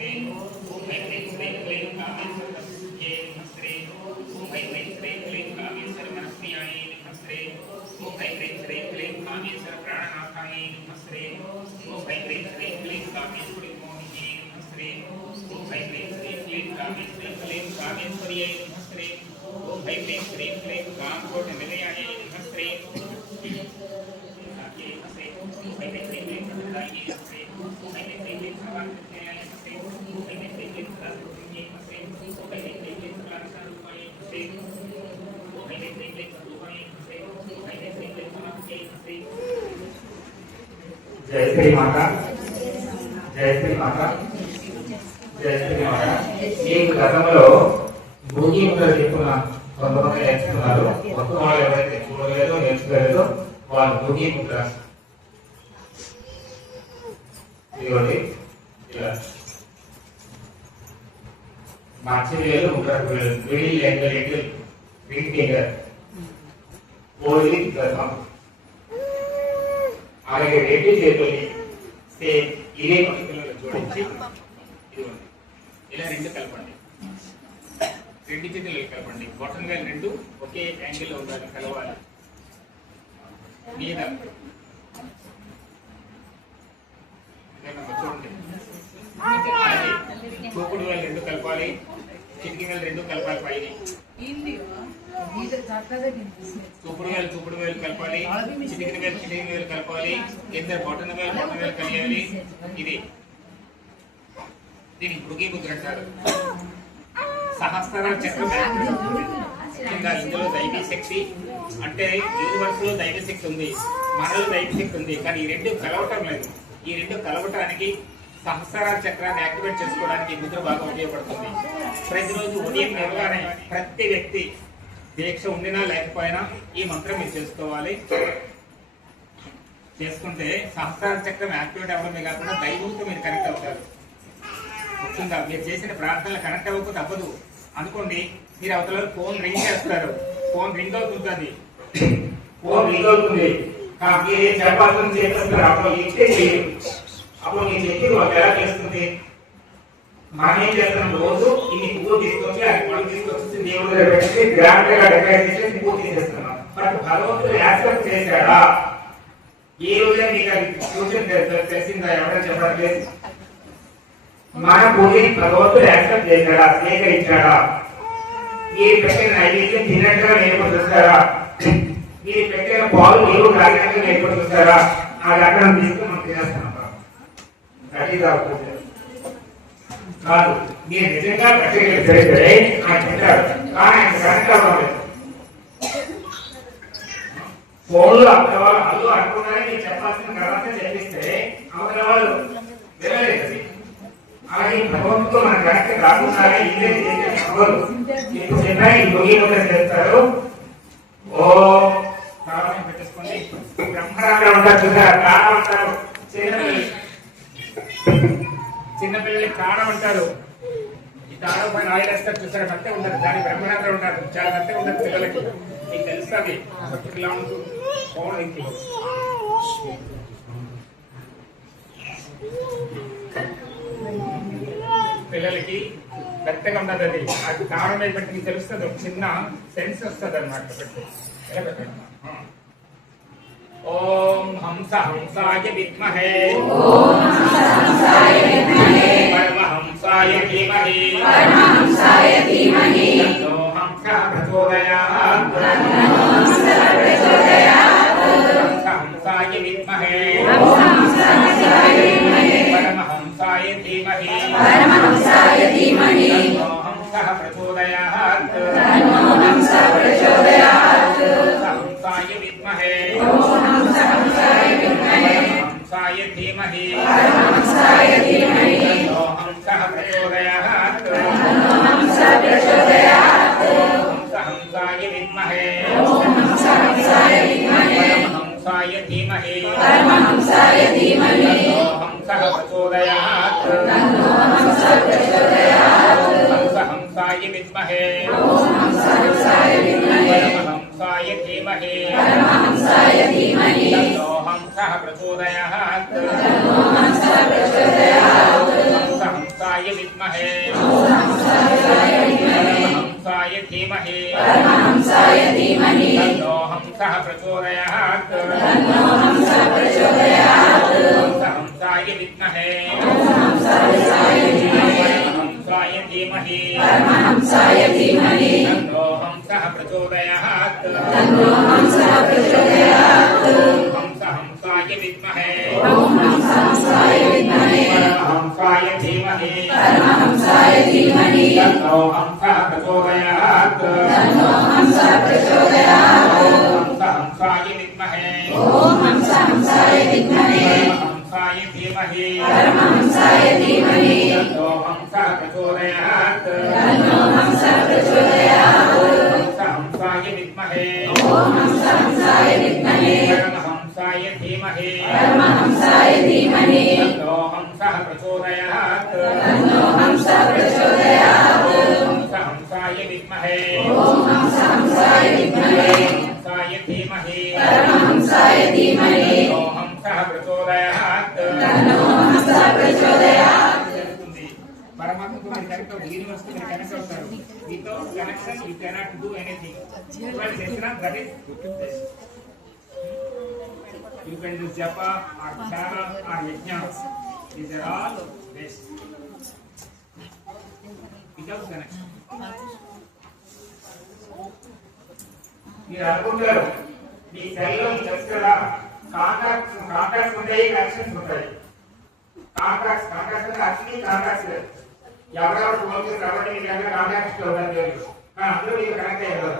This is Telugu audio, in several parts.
नमस्ते ओम ऐं ह्रीं श्रीं क्लीं कामेश्वर नमस्ते नमस्ते ओम ऐं ह्रीं श्रीं क्लीं कामेश्वर मनस्वियाय नमस्ते ओम ऐं ह्रीं श्रीं क्लीं कामेश्वर प्राणनाथाय नमस्ते ओम ऐं ह्रीं श्रीं क्लीं कामेश्वरी मोहिनी नमस्ते ओम ऐं ह्रीं श्रीं क्लीं कामेश्वरी क्लीं कामेश्वर्यै नमस्ते ओम ऐं ह्रीं श्रीं क्लीं कामकोट निलयाय नमस्ते जय श्री माता जय श्री माता जय श्री माता మీకు గతంలో భూమి ముద్ర చెప్పుకున్న కొంతమంది నేర్చుకున్నారు మొత్తం వాళ్ళు ఎవరైతే చూడలేదో నేర్చుకోలేదో వాళ్ళు భూమి ముద్ర ఇదిగోండి ఇలా మార్చి వేలు ముద్ర middle angle angle ring finger ఓడి గతం అలాగే రెండు చేతుల్ని సేమ్ ఇదే పద్ధతిలో జోడించి ఇలా రెండు కలపండి రెండు చేతులు కలపండి బొటన్ వేలు రెండు ఒకే యాంగిల్లో ఉండాలి కలవాలి మీద చూడండి చూపుడు వేలు రెండు కలపాలి చిటికి వేలు రెండు కలపాలి పైన చూపుడు వేలు కలపాలి చిటికిన వేలు కలపాలి ఇద్దరు బొటన వేలు కలియాలి ఇది దీన్ని భృగి ముద్ర అంటారు సహస్ర చక్రం ముఖ్యంగా ఇందులో దైవీ శక్తి అంటే యూనివర్స్ లో దైవ శక్తి ఉంది మనలో దైవ శక్తి ఉంది కానీ ఈ రెండు కలవటం లేదు ఈ రెండు కలవటానికి సహస్రార చక్రాన్ని యాక్టివేట్ చేసుకోవడానికి ముద్ర బాగా ఉపయోగపడుతుంది ప్రతిరోజు ఉదయం లేవగానే ప్రతి వ్యక్తి దీక్ష ఉండినా లేకపోయినా ఈ మంత్రం మీరు చేసుకోవాలి చేసుకుంటే సహస్రార చక్రం యాక్టివేట్ అవ్వడమే కాకుండా దైవంతో మీరు కనెక్ట్ అవుతారు ముఖ్యంగా మీరు చేసిన ప్రార్థనలు కనెక్ట్ అవ్వకపోతే తప్పదు అనుకోండి మీరు అవతల ఫోన్ రింగ్ చేస్తారు ఫోన్ రింగ్ అవుతుంది ఫోన్ రింగ్ అవుతుంది మీరు ఏం చెప్పాల్సింది చేస్తారు అప్పుడు ఇచ్చే చేయరు అప్పుడు నేను చెప్పి వాళ్ళు ఎలా చేస్తుంది మనం ఏం చేస్తాం రోజు ఇన్ని పువ్వు తీసుకొచ్చి అది పళ్ళు తీసుకొచ్చి దేవుడి దగ్గర పెట్టి గ్రాండ్ గా డెకరేట్ చేసి పువ్వు తీసేస్తున్నాం బట్ భగవంతుడు యాక్సెప్ట్ చేశాడా ఈ రోజే మీకు అది సూచన తెలిసిందా ఎవరైనా చెప్పడం లేదు మన పూజని భగవంతుడు యాక్సెప్ట్ చేశాడా స్వీకరించాడా మీరు పెట్టిన నైవేద్యం తిన్నట్టుగా నేర్పడి చూస్తారా మీరు పెట్టిన పాలు నీరు తాగినట్టుగా నేర్పడి చూస్తారా ఆ లగ్నం తీసుకుని మనం తినేస్తున్నాం కాదు మీరు నిజంగా ప్రక్రియ జరిగితే ఆయన తింటారు కానీ ఆయన కరెక్ట్ అవ్వలేదు ఫోన్లో అవతల వాళ్ళు అల్లు అనుకున్నారని మీరు చెప్పాల్సిన తర్వాత చెప్పిస్తే అవతల వాళ్ళు వెళ్ళలేదు అలాగే భగవంతుతో మన కరెక్ట్ కాకుండా ఇదే చేసే అవ్వరు ఇప్పుడు చెప్పారు ఈ భోగి ముద్ర చేస్తారు ఓ కారణం పెట్టేసుకోండి బ్రహ్మరాగా ఉంటారు చూసారా కారణం అంటారు చిన్నపిల్లలకి కారణం అంటారు ఈ కారణం పైన ఆయిల్ వేస్తారు చూసారా మెత్తే ఉండదు దాని బ్రహ్మరాత్రి ఉంటారు చాలా మెత్తే ఉండదు పిల్లలకి మీకు తెలుస్తుంది ఇలా ఉంటుంది పిల్లలకి మెత్తగా ఉండదు అది అది కారణం బట్టి మీకు తెలుస్తుంది ఒక చిన్న సెన్స్ వస్తుంది అన్నమాట ఎలా పెట్టండి ఓం హంస హంసాయ విద్మహే పరమహంసాయ ధీమహి తన్నో హంసః ప్రచోదయాత్ హంసాయ విద్మహే పరమహంసాయ ధీమహి తన్నో హంసః ప్రచోదయాత్ హంసాయ విద్మహే హంసాయ ధీమహి తన్నో హంసః ప్రచోదయాత్ హంసాయ విద్మహే పరమహంసాయ ధీమహి తన్నో హంసః ప్రచోదయాత్ హంసాయ విద్మహే పరమహంసాయ ధీమహి తన్నో హంసః ప్రచోదయాత్ హంసాయ విద్మహే धीमहि तन्नो हंसः प्रचोदयात् हंसाय विद्महे हंसाय धीमहि तन्नो हंसः प्रचोदयात् हंसाय विद्महे हंसाय धीमहि तन्नो हंसः प्रचोदयात् हंसाय विद्महे हंसाय धीमहि तन्नो हंसः प्रचोदयात् हंसाय विद्महे हंसाय धीमहि तन्नो हंसः प्रचोदयात् हंसाय विद्महे हंसाय धीमहि तन्नो हंसः प्रचोदयात् परमात्मा तुम्हारे कनेक्ट हो यूनिवर्स में कनेक्ट होता है without connection you can not do anything but चेतना that is you can do japa or dhyana or yajna. These are all best without connection. మీరు అనుకుంటారు మీ సెల్లో చక్కగా కాంటాక్ట్స్ ఉంటాయి, కనెక్షన్స్ ఉంటాయి. కాంటాక్ట్స్ అంటే అన్ని కాంటాక్ట్స్ ఎవరెవరు ఫోన్ చేసి కాబట్టి మీకు ఎక్కడ కాంటాక్ట్స్ ఇవ్వడం లేదు, కానీ అందరూ మీకు కనెక్ట్ అయ్యారు.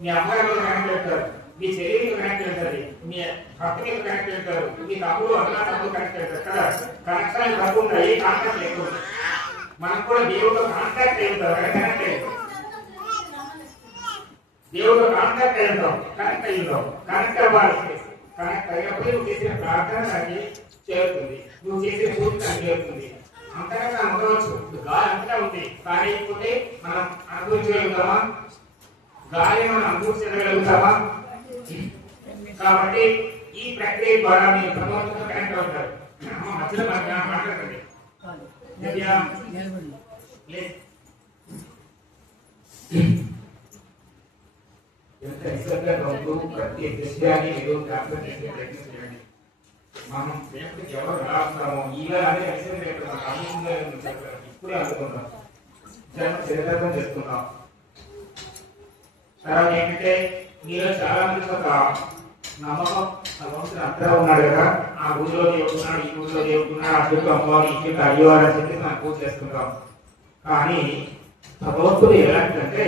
మీ అమ్మగారు కనెక్ట్ అవుతారు, మీ చెల్లికి కనెక్ట్ అవుతుంది, మీ భక్తికి కనెక్ట్ అవుతారు, మీ తమ్ముడు అన్నా తమ్ముడు కనెక్ట్ అవుతారు కదా. కనెక్షన్ తక్కువ ఉంటాయి, కాంటాక్ట్ ఎక్కువ ఉంటాయి. మనం కూడా దేవుడితో కాంటాక్ట్ అవుతాం, కనెక్ట్ అవుతాం. దేవుడితో కాంటాక్ట్ అవుతాం, కనెక్ట్ అవుతాం. కనెక్ట్ అవ్వాలి. కనెక్ట్ అయినప్పుడు నువ్వు చేసిన ప్రార్థన దాన్ని చేరుతుంది, నువ్వు చేసే పూజ దాన్ని చేరుతుంది. అంతకన్నా ఉండవచ్చు, గాలి అంతగా ఉంది, కానీ ఇప్పుడు మనం అనుభవించగలుగుతామా? గాలి మనం అనుభవించగలుగుతామా? కాబట్టి ఈ ప్రక్రియ ద్వారా మీరు భగవంతుడితో కనెక్ట్ అవుతారు. మధ్యలో మాట్లాడండి. ఎంత నిశ్శబ్దంగా ఉంటూ ప్రతి దృశ్యాన్ని మీరు జ్ఞాపకం చేసే ప్రయత్నం చేయండి. మనం దేవుడికి ఎవరు రాస్తామో ఈవేళ ఇప్పుడే అనుకుంటాం, జన్మ చరిత్రం చేస్తున్నాం. తర్వాత ఏంటంటే మీలో చాలా మంది ఒక నమ్మకం భగవంతుడు అంతా ఉన్నాడు కదా, ఆ ఊళ్ళో దేవుడున్నాడు, ఈ ఊళ్ళో దేవుడున్నాడు, ఆ చుట్టూ అమ్మవారు, ఈ చుట్టూ అయ్యవారు అని చెప్పి మనం పూజ చేసుకుంటాం. కానీ భగవంతుడు ఎలాంటిదంటే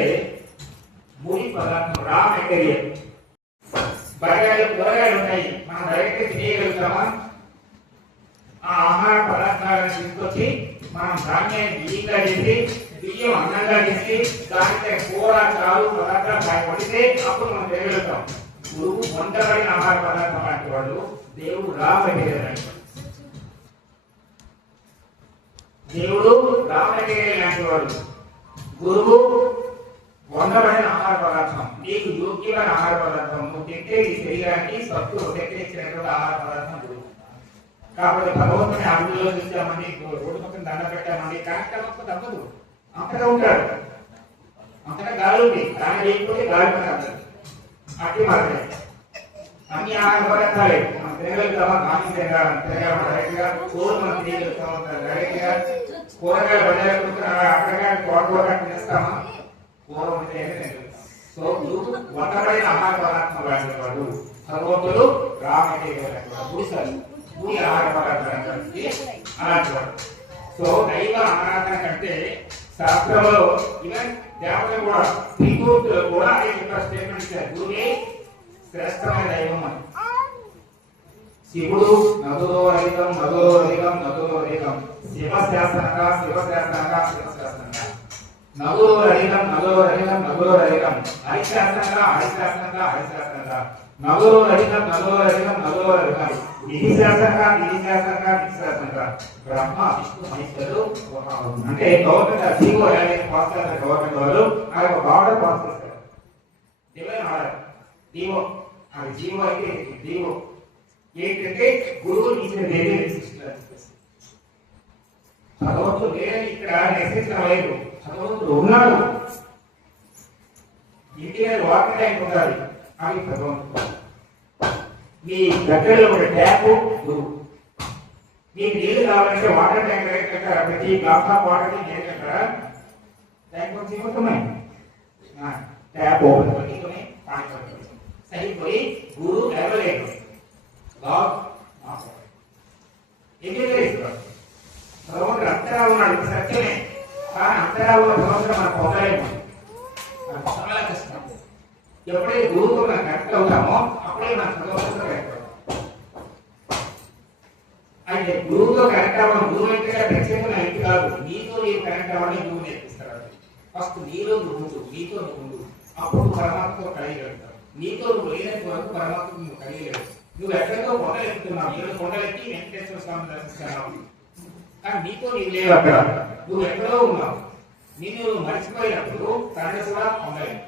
భూమి పదార్థం, రా మెటీరియల్. కూరగాయలు ఉంటాయి, మనం డైరెక్ట్ తినేయగలుగుతామా? ఆ ఆహార పదార్థాలను తీసుకొచ్చి మనం ధాన్యాన్ని బియ్యంగా చేసి, బియ్యం అన్నంగా చేసి, దానిపై కూర చారు పదార్థాలు దాన్ని వండితే అప్పుడు మనం తినగలుగుతాం. గురువు వంటబడిన ఆహార పదార్థం లాంటి వాడు, దేవుడు రా మెటీరియల్. దేవుడు రా మెటీరియల్ లాంటి వాడు, గురువు వండబడిన ఆహార పదార్థం, నీకు యోగ్యమైన ఆహార పదార్థం. నువ్వు తింటే ఈ శరీరానికి సత్తులు శక్తినిచ్చినటువంటి ఆహార పదార్థం గురువు. కాకపోతే భగవంతుని అభివృద్ధిలో చూసామండి, రోడ్డు పక్కన దండ పెట్టామండి, కరెక్ట్ అవ్వకపోతే తప్పదు. అంతగా ఉంటాడు, అంతగా గాలి ఉంది, దాన్ని లేకపోతే గాలి పదార్థం అట్టి మాత్రమే. అన్ని ఆహార పదార్థాలే మనం తినగలుగుతామా? ధాన్యం తినగలం డైరెక్ట్ గా, కూర మనం తినగలుగుతామా డైరెక్ట్ గా? కూరగాయలు బండాలనుకుంటున్నా అక్కడగా తోటకూర తినేస్తామా? సో వంటబడిన ఆహార పదార్థం లాంటి వాడు భగవంతుడు భూమి ఆహార పదార్థాలు అలాంటి వాడు. సో దైవ ఆరాధన కంటే శాస్త్రంలో ఈవెన్ దేవతలు కూడా హిందూతులు కూడా స్టేట్మెంట్ ఇచ్చారు, గురువే శ్రేష్టమైన దైవం అని. శివుడు నదులో రహితం, నదులో రహితం, నదులో రహితం, శివశాసనగా శివశాసనగా శివశాసనంగా, నదులో రహితం, నదులో రహితం, నదులో రహితం, హరిశాసనంగా హరిశాసనంగా హరిశాసనంగా, నదులో రహితం, నదులో రహితం, నదులో రహితం, విధిశాసనంగా విధిశాసనంగా విధిశాసనంగా. బ్రహ్మ విష్ణు మహేశ్వరుడు అంటే గవర్నమెంట్ జీవో పాస్ చేస్తారు. గవర్నమెంట్ వాళ్ళు ఆ యొక్క బార్డర్ పాస్ చేస్తారు, డివైన్ ఆర్డర్ జీవో. అది జీవో అయితే జీవో ఏంటంటే గురువు ఇచ్చిన వేరే భగవంతుడు రోజు వేరే ఇక్కడ మెసేజ్ రాలేదు, చదువుతూ ఉన్నాడు. ఇంటి మీద వాటర్ ట్యాంక్ ఉండాలి, అవి చదువుతుంది. మీ దగ్గరలో ఒక ట్యాప్ గురువు. మీకు నీళ్ళు కావాలంటే వాటర్ ట్యాంక్ దగ్గర ప్రతి గ్లాస్ ఆఫ్ వాటర్ దగ్గర ట్యాంక్ వచ్చి పోతున్నాయి, ట్యాప్ ఓపెన్ పట్టుకుని పానీ పడుతుంది. సరిపోయి గురువు ఎరవలేదు భగవంతుడు అంతరా ఉన్నాడు, సత్యమే. కానీ అంతరా ఉన్న భగవంతుడు మనం పొందలేము, చాలా కష్టం. ఎప్పుడైతే గురువుతో మనం కరెక్ట్ అవుతామో అప్పుడే మన భగవంతుడు కరెక్ట్ అవుతాం. అయితే గురువుతో కరెక్ట్ అవ్వడం, గురువు అంటే ప్రత్యేకంగా ఇంటి కాదు, నీతో నీవు కరెక్ట్ అవ్వడానికి గురువు నేర్పిస్తారు. ఫస్ట్ నీలో నువ్వు, నీతో నువ్వు, అప్పుడు పరమాత్మతో కలిగలుగుతావు. నీతో నువ్వు లేని వరకు పరమాత్మ నువ్వు కలిగలేవు. నువ్వు ఎక్కడితో కొండలెక్కుతున్నావు, నేను కొండలెక్కి వెంకటేశ్వర స్వామి దర్శిస్తున్నావు, కానీ నీతో నీవు లేవు. అక్కడ నువ్వు ఎక్కడో ఉన్నావు, నిన్ను మర్చిపోయినప్పుడు తండ్రి కూడా పొందలేవు.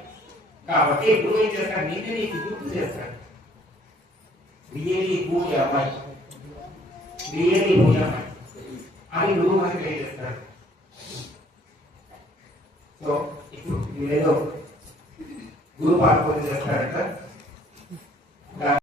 కాబట్టి గురువు ఏం చేస్తాడు, నిన్ను నీకు గుర్తు చేస్తాడు. రియలీ పూజ అమ్మాయి, రియలీ పూజ అమ్మాయి అని గురువు మనకి తెలియజేస్తాడు. సో ఇప్పుడు మీరేదో గురువు పాఠ పూజ చేస్తారంట.